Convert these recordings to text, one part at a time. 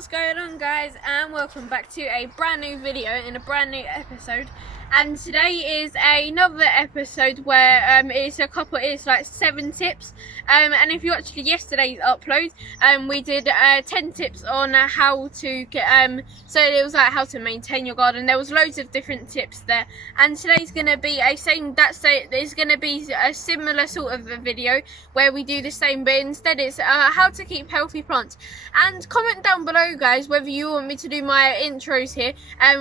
What's going on, guys, and welcome back to a brand new video in a brand new episode. And today is another episode where it's like 7 tips. And if you watched yesterday's upload, we did 10 tips on how to get so it was like how to maintain your garden. There was loads of different tips there, and today's gonna be it's gonna be a similar sort of a video where we do the same, but instead it's how to keep healthy plants. And comment down below, guys, whether you want me to do my intros here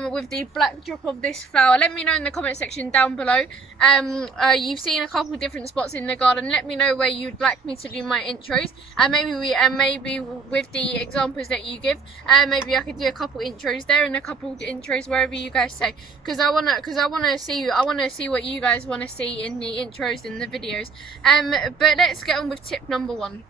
with the black drop of this flower. Let me know in the comment section down below. You've seen a couple of different spots in the garden. Let me know where you'd like me to do my intros, and maybe with the examples that you give, maybe I could do a couple intros there and a couple intros wherever you guys say, because I wanna see what you guys want to see in the intros in the videos. But let's get on with tip number 1.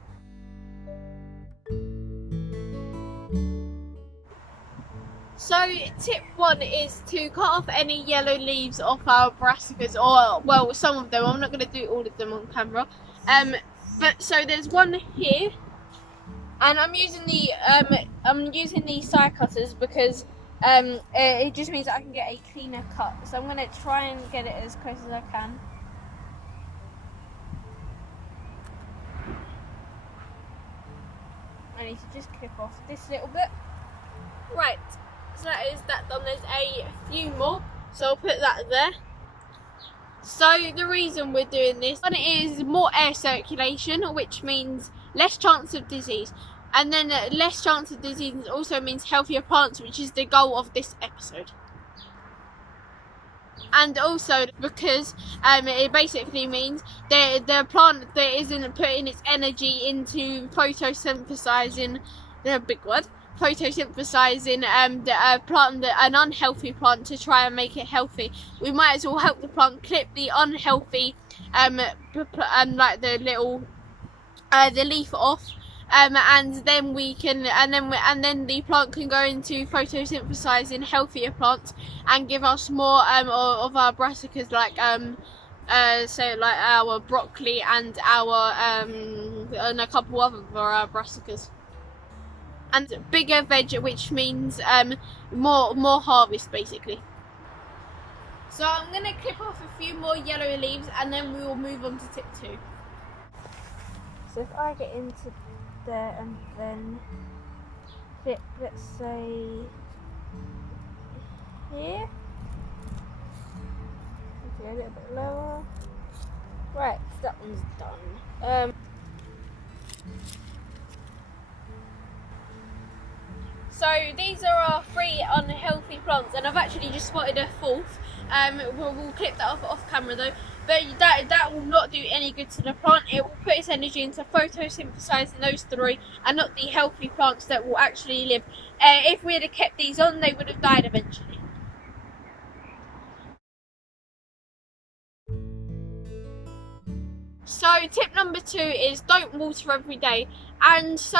So tip 1 is to cut off any yellow leaves off our brassicas, or well, some of them. I'm not going to do all of them on camera. But so there's one here, and I'm using the side cutters because it just means that I can get a cleaner cut. So I'm going to try and get it as close as I can. I need to just clip off this little bit. Right. So that is that done. There's a few more, so I'll put that there. So the reason we're doing this one is more air circulation, which means less chance of disease, and then less chance of disease also means healthier plants, which is the goal of this episode. And also because it basically means the plant that isn't putting its energy into photosynthesizing, the big word, photosynthesizing the plant, an unhealthy plant, to try and make it healthy. We might as well help the plant clip the unhealthy like the little the leaf off, and then we can and then the plant can go into photosynthesizing healthier plants and give us more of our brassicas, like so like our broccoli and our and a couple other of our brassicas. And bigger veg, which means more harvest, basically. So I'm going to clip off a few more yellow leaves, and then we will move on to tip 2. So if I get into there and then clip, let's say here, okay, a little bit lower. Right, so that one's done. So these are our 3 unhealthy plants, and I've actually just spotted a 4th. We'll clip that off camera though, but that will not do any good to the plant. It will put its energy into photosynthesizing those 3, and not the healthy plants that will actually live. If we had kept these on, they would have died eventually. So tip number 2 is don't water every day. And so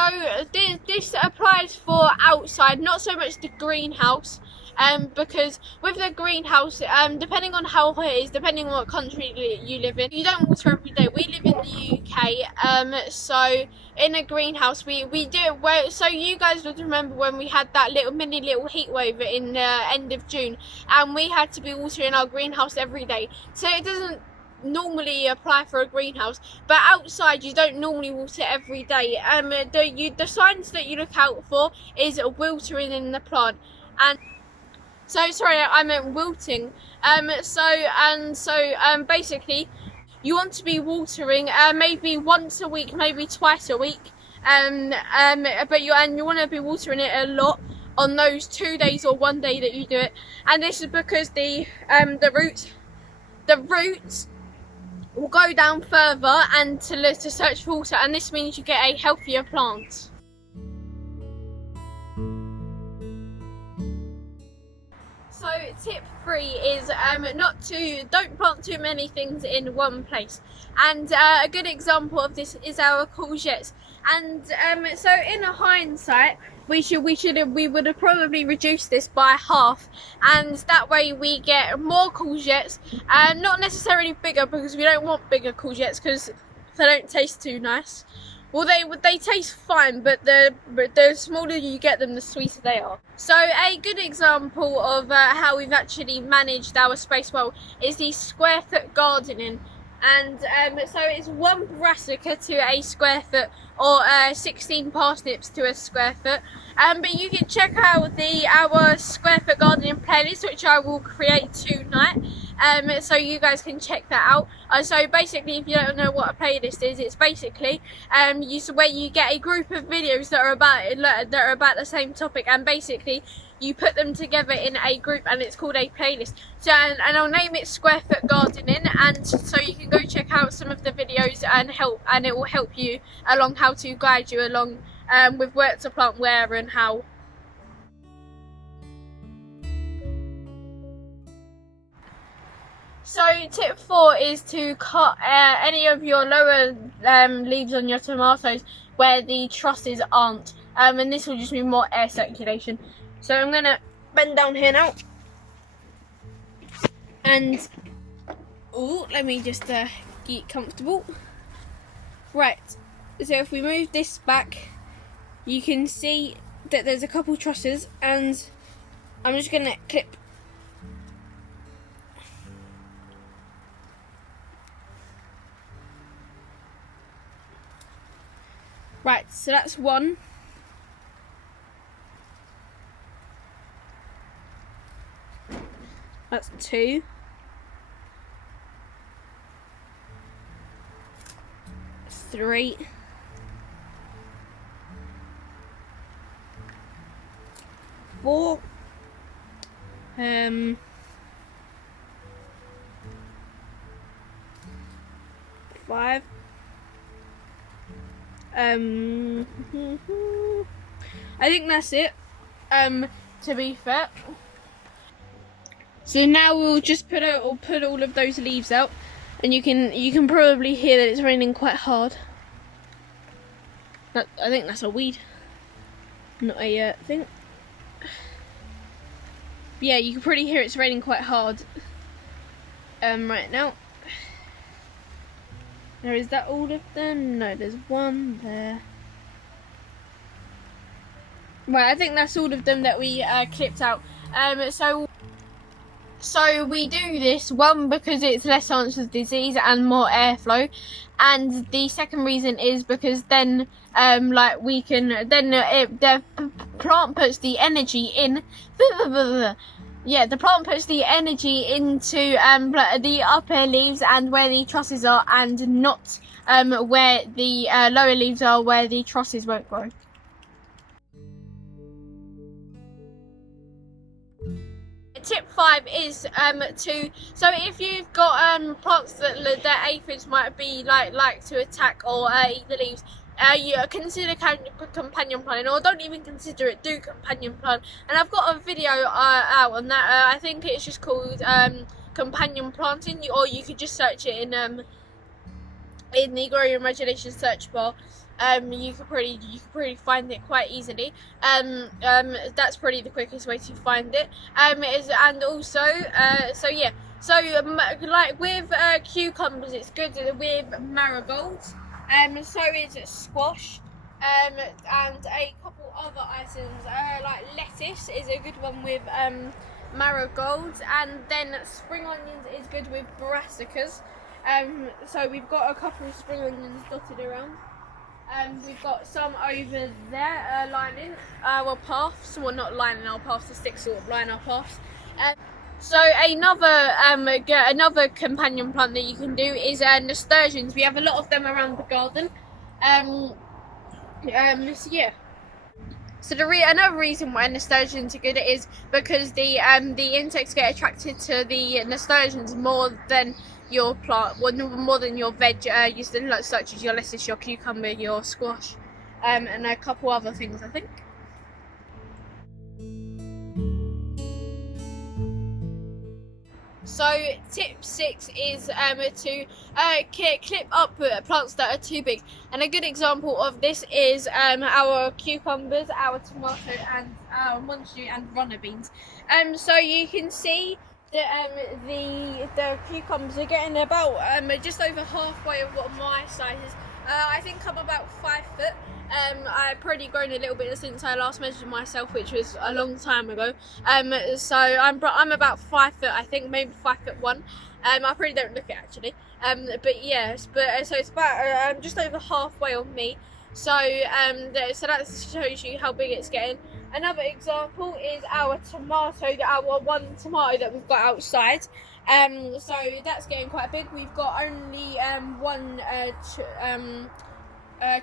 this applies for outside, not so much the greenhouse, because with the greenhouse, depending on how hot it is, depending on what country you live in, you don't water every day. We live in the UK, so in a greenhouse we do it where, so you guys would remember when we had that mini little heat wave in the end of June, and we had to be watering our greenhouse every day. So it doesn't normally apply for a greenhouse, but outside you don't normally water every day. The signs that you look out for is wilting in the plant, and so sorry, I meant wilting. Basically you want to be watering maybe once a week, maybe twice a week, but you want to be watering it a lot on those 2 days or 1 day that you do it. And this is because the roots will go down further and to search for water, and this means you get a healthier plant. So tip 3 is don't plant too many things in one place. And a good example of this is our courgettes. And so in hindsight, we would have probably reduced this by half, and that way we get more courgettes, and not necessarily bigger, because we don't want bigger courgettes because they don't taste too nice. Well, they taste fine, but the smaller you get them, the sweeter they are. So a good example of how we've actually managed our space well is the square foot gardening. And so it's 1 brassica to a square foot, or 16 parsnips to a square foot. But you can check out our square foot gardening playlist, which I will create tonight. So you guys can check that out. So basically, if you don't know what a playlist is, it's basically where you get a group of videos that are about the same topic, and basically you put them together in a group, and it's called a playlist. So, and I'll name it Square Foot Gardening, and so you can go check out some of the videos and it will help you along how to guide you along with where to plant where and how. So tip 4 is to cut any of your lower leaves on your tomatoes where the trusses aren't, and this will just mean more air circulation. So I'm going to bend down here now, and let me just get comfortable. Right, so if we move this back, you can see that there's a couple trusses, and I'm just going to clip. Right, so that's 1. That's 2. That's 3. 4. 5. I think that's it, to be fair. So now we'll just put all of those leaves out, and you can probably hear that it's raining quite hard. I think that's a weed, not a thing. Yeah, you can pretty hear it's raining quite hard right now. Now, is that all of them? No, there's 1 there. Right, I think that's all of them that we clipped out. So we do this, 1, because it's less chance of disease and more airflow, and the second reason is because then the plant puts the energy in. Yeah, the plant puts the energy into the upper leaves and where the trusses are, and not where the lower leaves are, where the trusses won't grow. Tip 5 is so if you've got plants that aphids might be like to attack or eat the leaves, you consider companion planting, or don't even consider it, do companion plant. And I've got a video out on that. I think it's just called companion planting, or you could just search it in the Grow Your Imagination search bar. You could pretty find it quite easily. That's probably the quickest way to find it. And also like with cucumbers, it's good with marigolds. So is squash, and a couple other items like lettuce is a good one with marigolds, and then spring onions is good with brassicas. So we've got a couple of spring onions dotted around. We've got some over there lining our paths. Well, not lining our paths, the sticks sort of line our paths. So another companion plant that you can do is nasturtiums. We have a lot of them around the garden. So yeah. So another reason why nasturtiums are good is because the insects get attracted to the nasturtiums more than your plant, more than your veg, such as your lettuce, your cucumber, your squash, and a couple other things, I think. So tip 6 is to clip up plants that are too big, and a good example of this is our cucumbers, our tomato, and our monstera and runner beans. So you can see the cucumbers are getting about just over halfway of what my size is. I think I'm about 5 foot. I've probably grown a little bit since I last measured myself, which was a long time ago. So I'm about 5 foot, I think, maybe 5'1". I probably don't look it actually. But yes, so it's about just over halfway on me. So so that shows you how big it's getting. Another example is our tomato, our one tomato that we've got outside. So that's getting quite big. We've got only one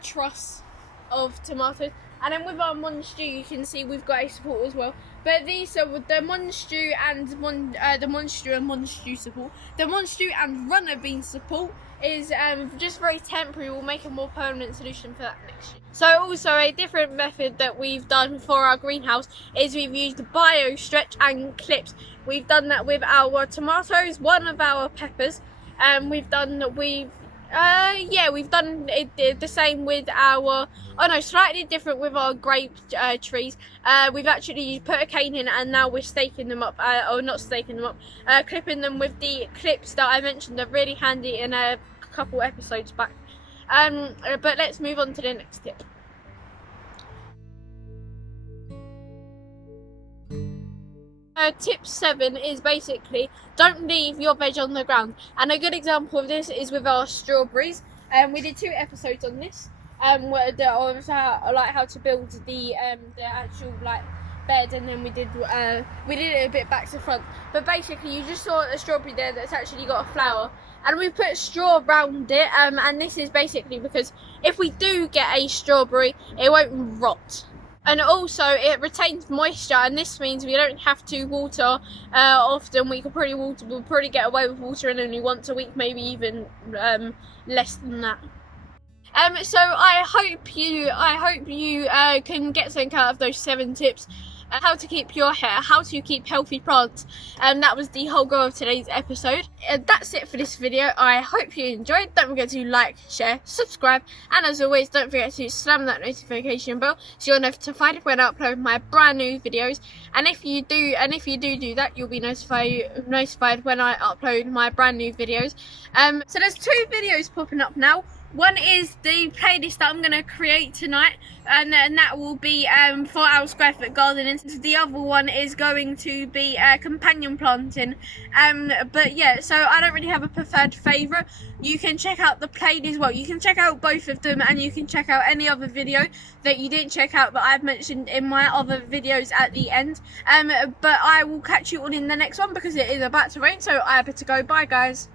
truss of tomatoes, and then with our Monstew you can see we've got a support as well. But these are the Monstew and the Monstew support. The Monstew and runner bean support is just very temporary. We'll make a more permanent solution for that next year. So also a different method that we've done for our greenhouse is we've used BioStretch and clips. We've done that with our tomatoes, one of our peppers, and we've done it the same with our, slightly different with our grape trees. We've actually put a cane in and now we're staking them up, or not staking them up, clipping them with the clips that I mentioned are really handy in a couple episodes back. But let's move on to the next tip. Tip 7 is basically don't leave your veg on the ground, and a good example of this is with our strawberries. We did 2 episodes on this, how to build the actual bed, and then we did it a bit back to front. But basically, you just saw a strawberry there that's actually got a flower, and we put straw around it. And this is basically because if we do get a strawberry, it won't rot. And also it retains moisture, and this means we don't have to water often. We'll probably get away with watering only once a week, maybe even less than that. So I hope you can get something out of those 7 tips. How to keep your hair, how to keep healthy plants, and that was the whole goal of today's episode. That's it for this video. I hope you enjoyed. Don't forget to like, share, subscribe, and as always, don't forget to slam that notification bell so you're notified when I upload my brand new videos. And if you do that, you'll be notified when I upload my brand new videos. So there's 2 videos popping up now. One is the playlist that I'm going to create tonight, and that will be 4 hour square foot gardening. The other one is going to be companion planting. But yeah, so I don't really have a preferred favourite. You can check out the playlist. Well, you can check out both of them, and you can check out any other video that you didn't check out that I've mentioned in my other videos at the end. But I will catch you all in the next one because it is about to rain, so I better go. Bye guys.